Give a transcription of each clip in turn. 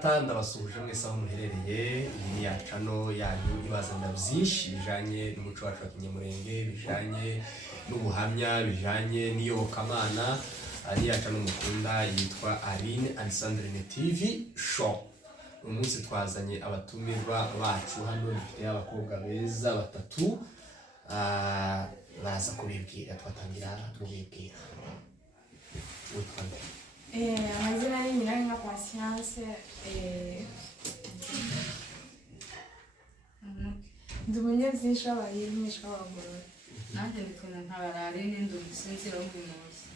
ndabasuhuje mwese aho muherereye. Iyi ni ya channel yanyu ibazanira byinshi bijanye n'umuco wacu wa Kinyamurenge, bijanye n'ubuhamya, bijanye n'iyobokamana. Ari ya channel mukunda yitwa Aline and Sandrine TV Show. Umunsi twazanye abatumirwa bacu hano, dufite abakobwa beza batatu. Baraza kubibwira, twatangira kubibwira. Amazina ni Ifaranga Patience. Ndi umunyabyinsha w'abayiri mwishwa w'abagorora. Nanjye ndikunda ntabarare n'indi umusinziro w'umunsi.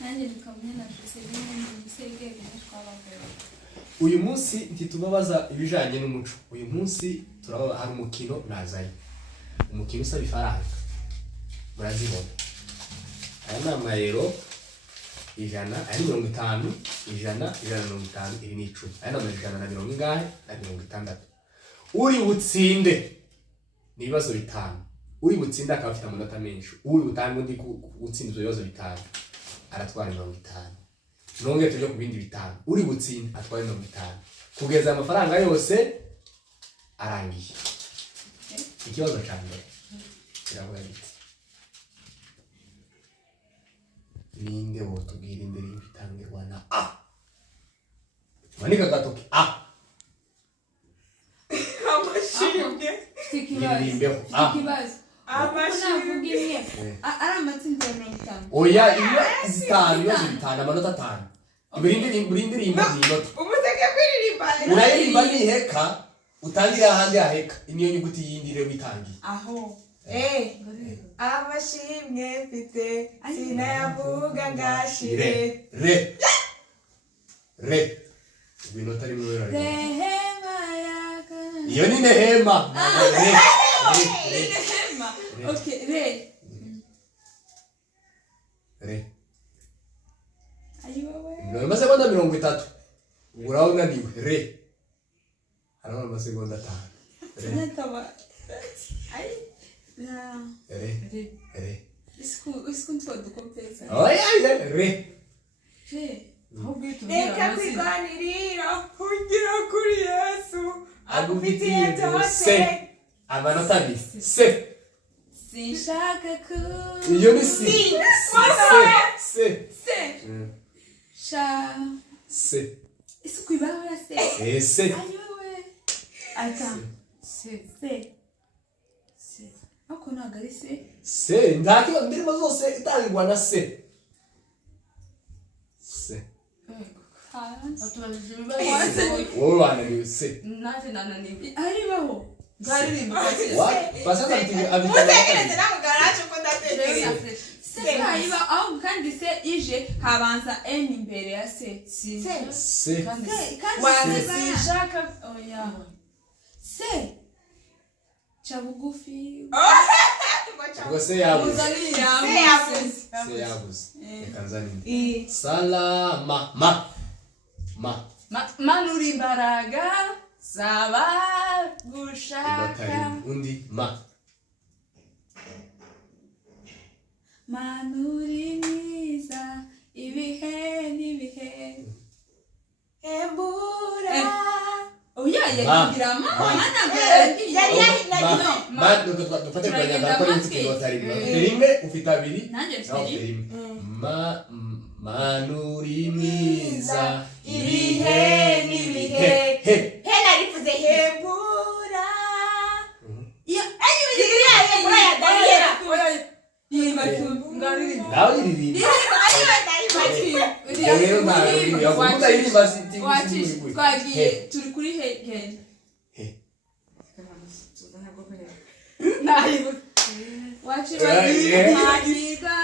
Nanjye ndikamenya na Joseline n'indi umusirige mwishwa w'abagorora. Uyu munsi ntitubabaza ibijanye n'umuco. Uyu munsi turababa hari umukino nazaye. Umukino usaba ifaranga. Murazibona. Aya ni amayero ijana, ari 50, ijana, 150, iri ni 10. Aya ni amajana na 100 ingahe na 60. Uri butsinde ni ibibazo bitanu. Uri butsinde akaba afite amanota menshi. Uri butanga undi gutsinda ibyo bibazo bitanu aratwara 50. Nonge tujye ku bindi bitanu. Uri butsinde atwara 50. Kugeza amafaranga yose arangiye. Ikibazo cyane kiravuga giti. Ninde wotubwira imbere y'ibitangirwa na A? Manika gatoki A. Amashimwe. Ikibazo. Amashimwe. Ari amatsinda 50. Oya, iyo zitanu ibibazo bitanu amanota 5. Ibirindiri inota. Umuteke kwiririmba. Urayirimba niheka utangira ahandi aheka. Niyo nyuguti yindi rero bitangiye. Aho. Amashimwe mfite sinayavuga ngashire. Re. Ibinota rimwe rero. Rehema yaka. Iyo ni nehema. Rehema. Okay, Re. Ayiwewe. None masegonda 30. Urabona niwe re. Arabona amasegonda 5. Re. Nataba. Ai. Na. Re. Isku todo complexa. Oya, re. Reka kwiganirira kugira kuri Yesu Agufitiye byose. Amanota 2. Se. Sinshaka ku. Iyo ni si. Se. Sha. Se. Isku ibahora se. Se. Ayiwewe. Ata. Se. Ako nagari se. Se. Ndaki ndirimo zose itangirwa na se. Se. Atubajije ibibazo. Wowe wananiwe se. Nanjye nananiwe. Aribaho. Baririmba kasi. What? Pasaka abitanga. mutekereze nawe garaje ko ndatekereza. Se ayiba aho kandi se ije habanza n imbere ya se. Se. Kandi Sinshaka. oya. Se. Chabugufi. Ubwo se yabuze. Se Se yabuze. Reka nzaninde. Salama. Manura imbaraga zaba gushaka. Undi ma. Manuri mwiza ibihe n'ibihe. Embura. Oya yagira mama Dufate kwa nyanga ko yitse kinotari. Rimwe ufite abiri. Nanjye mfite rimwe. Manuri mwiza Ibihe n'ibihe. Hena rivuze hembura. Ya Hembura ya Daniela. nawe iririmba. Rero nawe yavuga iririmba siti. Twagiye turi kuri he. Nayibu. Wachi bagiye magiga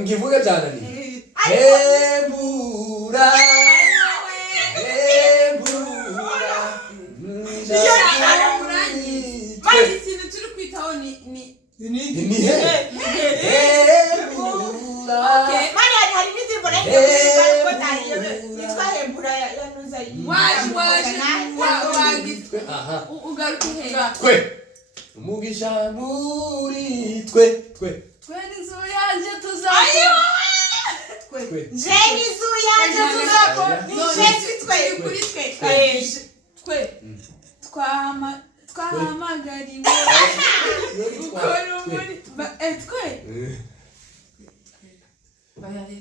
ngivuge cyane ni hembura. Mari ikintu turi kwitaho ni Okay. Mani hari n'indirimbo rero ko tahiye yitwa hembura ya nuza yi. waje wagitwe ugaruka he. Twe umugisha muri twe n'inzu yanjye tuzakora twe Jeni zuya tuzakora Jesi twe kuri twe twahamagariwe gukora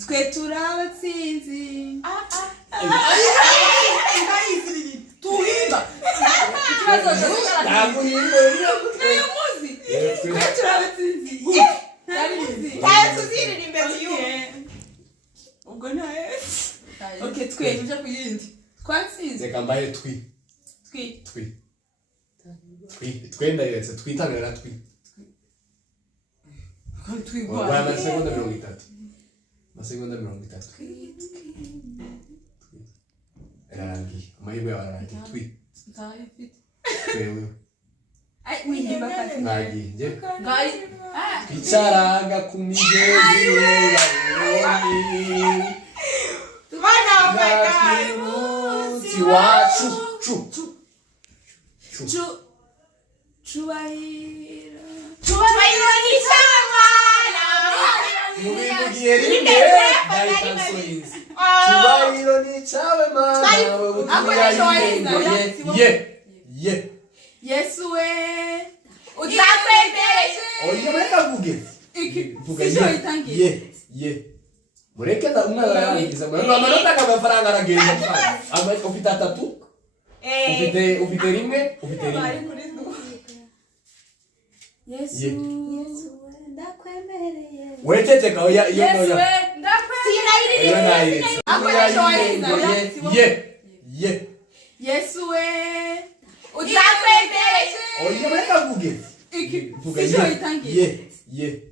twe turi abatsinzi tuhimba ikibazo ndaguhimba uyu muzi twe turi abatsinzi tayo tuzirira imbere y'ubu ubwo ntayo okay twe tuje ku yindi twatsinze reka mbaye twi ndayiretse twitangira waya amasegonda 30 amasegonda 30 erarangiye amahirwe yawe ararangiye twewe nagiye twicaranga ku migezi y'Ababuloni Bana munsi wacu Chubahiro ni samana mubivugiye rimwe ndahita nsoyinzi cyubahiro ni cyawe mana wowe utumira ye Yesu we utakwegereje oya mureka vuge vuga ye mureke da umwana yarangiza amanota k'amafaranga aragenda ufite atatu ufite rimwe Yesu ndakwemereye wececeka oya iyo Yesu we ye Yesu we utakwegereje oya mureka vuge vuga ye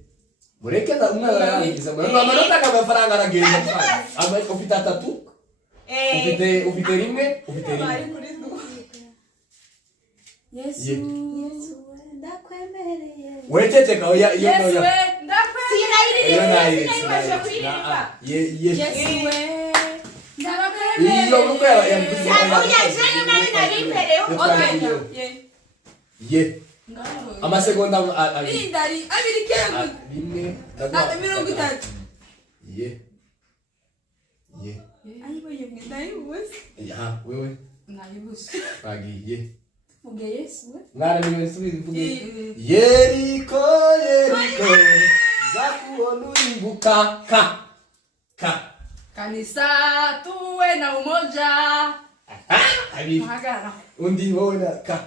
mureke da umwana yarangiza amanota k'amafaranga aragenda ufite atatu ufite rimwe Yesu ndakwemereye wececeka oya iyo Yesu we Yesu we iyo nuko yabivuze ye amasegonda abiri rimwe mirongo itatu ye ayiboye mwidayibuze wewe nayibuze bagiye vuga Yesu we mwana niwe subiza mvuge Yeriko zakuona ulimbuka ka kanisa tuwe na umoja abiri magara undi wowe na ka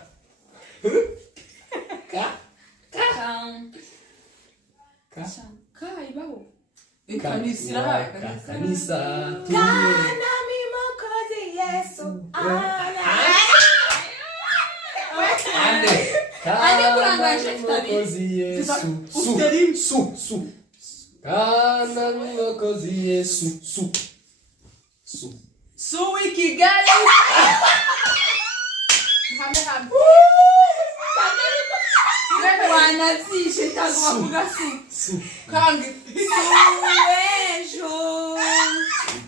ibaho kanisa Kana mimokozi Yesu ande kurangaje mimokozi Yesu kana mimokozi Yesu su Kigali wanazishe tangu wavuga su kangi suwejo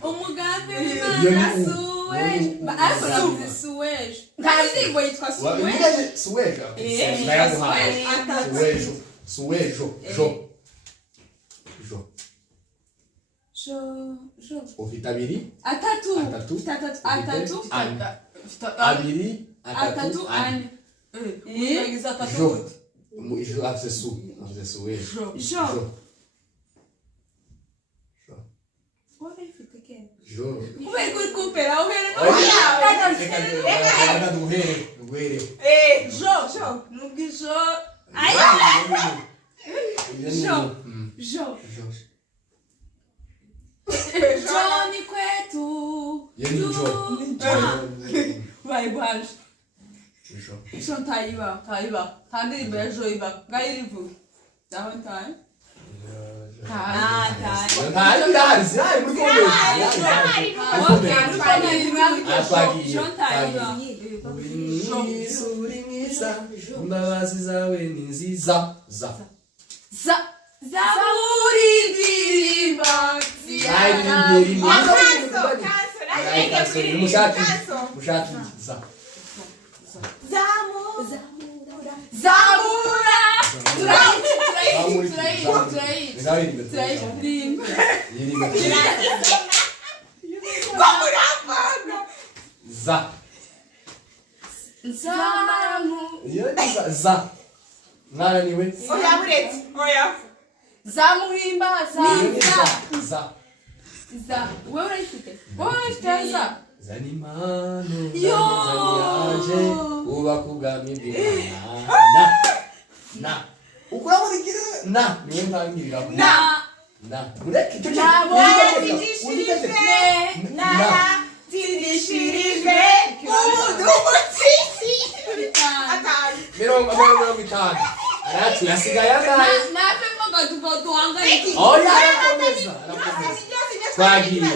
umugambi w'Imana suwejo ariko navuze suwejo nta ndirimbo yitwa suwejo suwejo ufite abiri atatu abiri atatu ane jo afise suwejo kubera kuri kupera uhere duhere nubwo Johnny kwetu Vaibaj Jo taiba tandirimbo ya Jo iba ngairivu Down time imbabazi zawe ni nziza Zamurindirimba Zamura. Za. Za. Mwana niwe. Oya buretse. Oya. Zamuhimba. Za. Za. Wewe urayifite? Wowe urayifite za? Zanimano. Yo. Zanyaje. Ubakugami bw'Imana. Na. Ukuramo dikire. Na. Niwe ntangirira. Na. Mureke cyo cyo. Tirishirije umudumutsi. Atari. Mirongo itanu. Aratu yasigaye angahe? Nafe mboga tuhangaye. Oya arakomeza. Twagiye.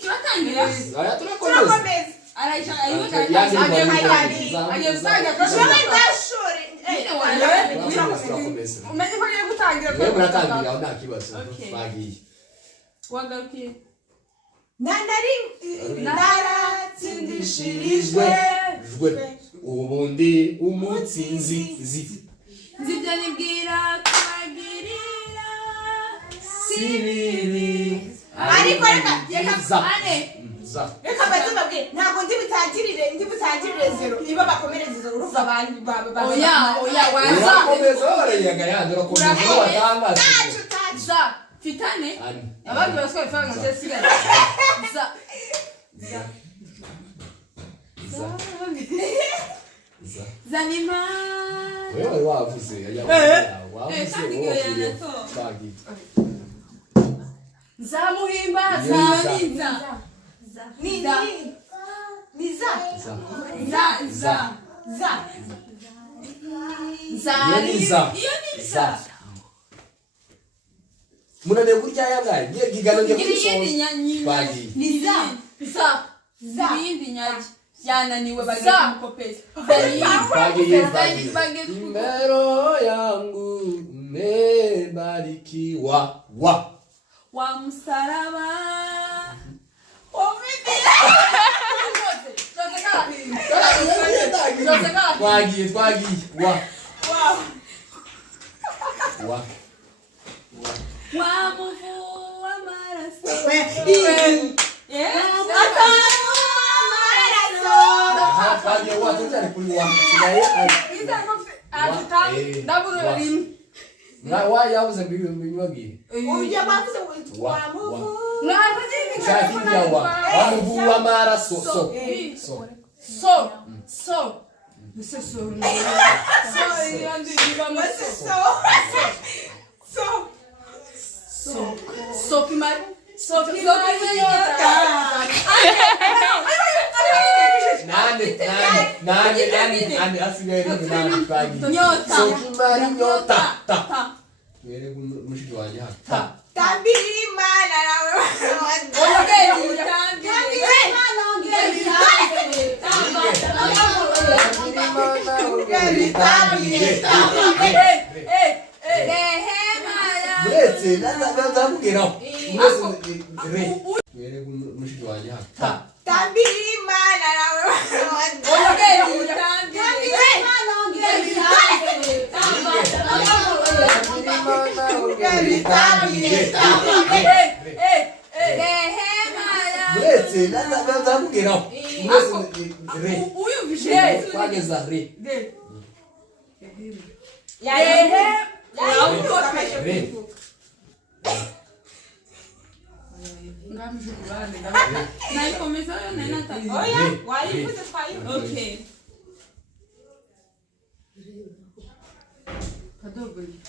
Turatangira. Oya turakomeza. Araisha umenye ko agiye gutangira. Wewe muratangira nta kibazo. Twagiye. Wagarukiye. Naratsindishirijwe ubundi umutsinzi nzibyo nibwira kubagirira si bibi ariko reka za bazimabwe ntabwo ndi butangirire zero niba bakomereza izo ruva abantu oya waza urakomeza barayaga yandi urakomeza watangaza za fitane abandi baswa Ifaranga nzesigaye za zanima wewe wavuze wavuze zamuhimba za munane kurya yangaye ngiye gigano ngiye kusoza bagiye zibindi nyaji yananiwe bari kumukopeza bagiye imero yangu umebarikiwa wa msalaba twagiye wa muvu w'amaraso twagiye watuzari kuri wa sigaye wa yavuze mbibabwire uburyo bavuze ngo wamuvu shakindi ya wa muvu w'amaraso nane asigaye nane twagiye sokimari nyota mwere mushiki wanjye hano tambira imana nawe uretse nazamubwiraho mwere mushiki wanjye hano tambira imana nawe uretse nazamubwiraho uyumvise twageza re ngamjugubane naikomeza yo nainata oya wayivuze twayivuze okay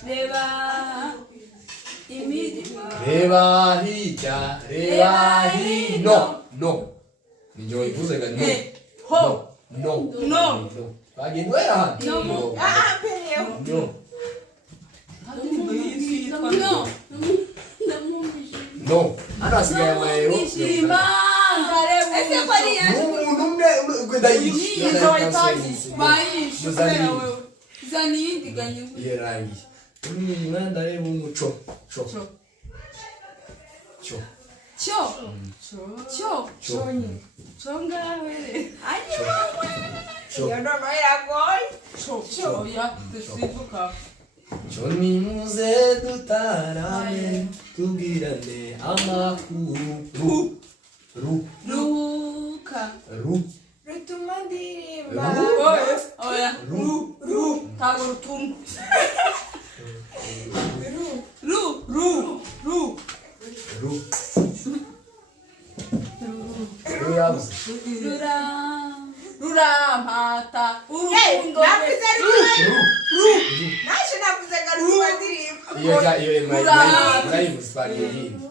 reba imidi reba hirya reba hino ninjye wayivuze ga no bagenda wera hano no hano hasigaye amayero n'umuntu umwe ndayishyura yerangiye urumwe ndareba umuco oya dusibuka Choni muze dutarame tubwirane amakuru ruka rutuma ndirimba oya ntabwo rutuma rurampata urukundo navuze naje navuze ngo rutuma ndirimba iyo murayivuze bagiye yindi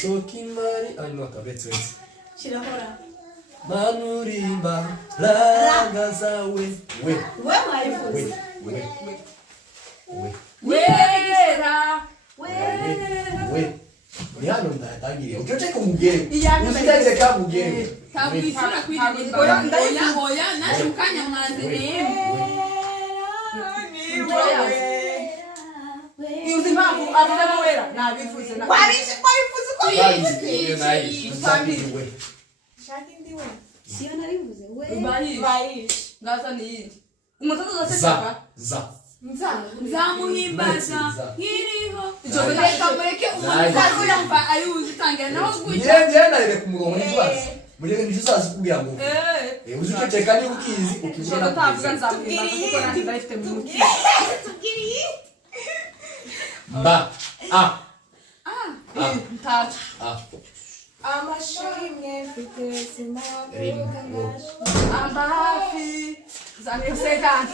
Sokimari no kabetse kirahora Manurimba ragaza we mwayivuze ni hano ndatangiriye ucece kumugere Iya, uzitagire kamugere Tabwisura kwiririmba oya naje mukanya mwanze Yuzi mpamvu avuga wera nabivuze na wabivuze ko Nayiwe shaka indi we Siyo narivuze we. bayish ngaza niyindi umutoto zaseka nzamuhimbaza nkiriho icyo reka mureke umusaza yumva ayuzi tangira naho gutya Nje narebe ku murongo n'ikibazo mureke ntizazi kubwira ngo uzi uceceka niba ukizi ukizura tavuga nzamuhimbaza kuko nanjye ndayifite mu mutima tubwiriye ba ntacyo amashimwe mfite sinavuga amba hafi zanesekana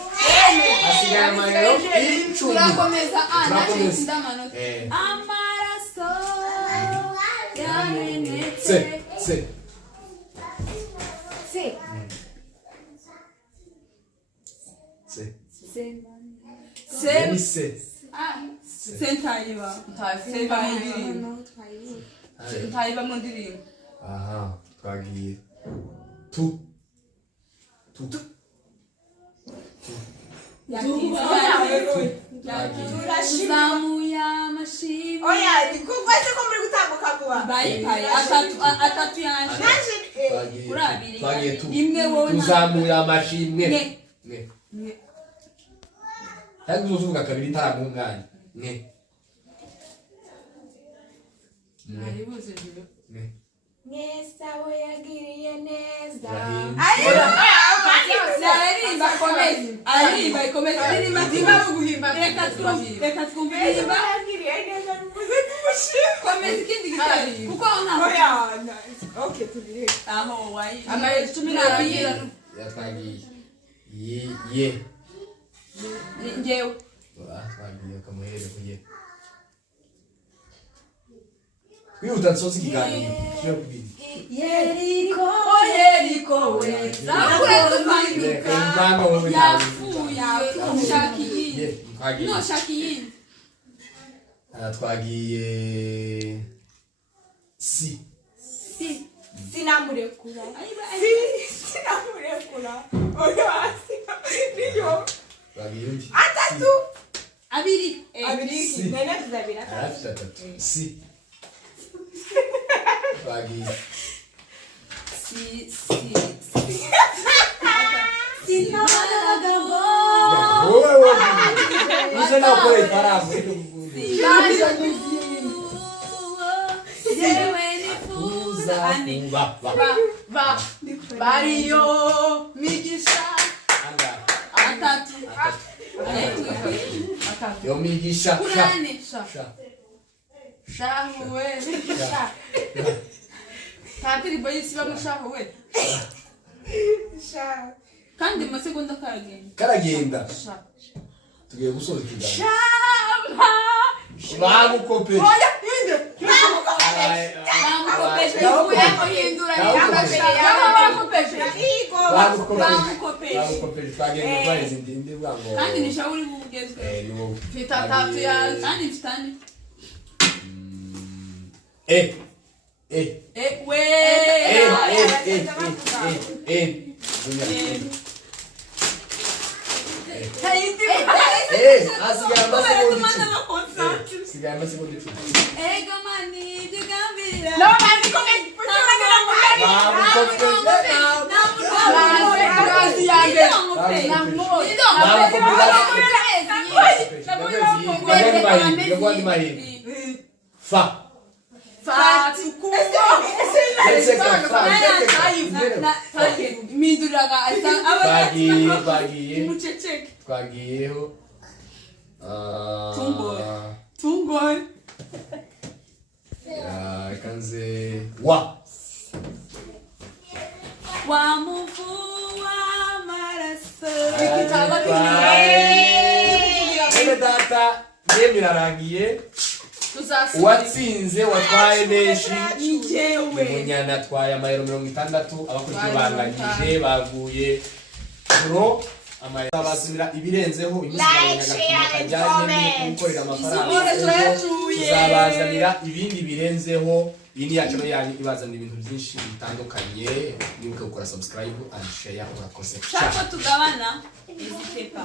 asigaye amayero icumi turakomeza Turakomeza. ndamanota amaraso se yamenetse se Se. Yeni se se sentayiba ntayiba mu ndirimbo No, twayivuze. ntayiba mu ndirimbo aha twagiye tuzamuye amashimwe oya nikukwese ko muri gutambuka kuba bayipaye atatu yanje naje twagiye imwe wowe tuzamura amashimwe Ne. kandi uzovuga kabiri ntaramuha umwanya naribuze jiwe mwese abo yagiriye neza aririmba komeza aririmba ikomeza aririmba zimba guhimba reka twumve aririmba yagiriye neza bivuze kumushima komeza ikindi gitari kuko ntaho oya okay tubire aho wayi amayeri 12 yatwagiye ye ngewe twagiye kamuhere kuye kwihuta nsoza ikiganiro kiyo kubiri Yeriko. we zakure tumanduka yapfuye ushaka iyindi no shaka iyindi twagiye sinamurekura sinamurekura oya niyo twagiye undi atatu abiri abiri nene tuzabira arafite atatu twagiye Sinabagabo. wowe uze nawe ukora ifaranga yewe nifuza bariyo migisha atatu yo migisha kurane sha shahuwe tatiribo yisibamo shahuwe kandi masegonda karagenda tugiye gusoza ikiganiro shamba bagukopeje bamukopeje ivuye muhindura bamukopeje bagukopeje twagiye kwariza indi bwango kandi ni shauri bugezwe ni wowe mfite atatu ya kandi mfite ane we asigaye amasegonda 10 ega mani digambira no mani Kanze wa data yemwe irarangiye uwatsinze watwaye menshi umunyana atwaye amayero 60 abakurikiye banganyije baguye pro amayero basubira ibirenzeho kajyanye no gukorera amafaranga tuzabazanira ibindi birenzeho iyi ni yacu yanyu ibazanira ibintu byinshi bitandukanye nibuke gukora subscribe and share urakoze cyangwa tugabana izi pepa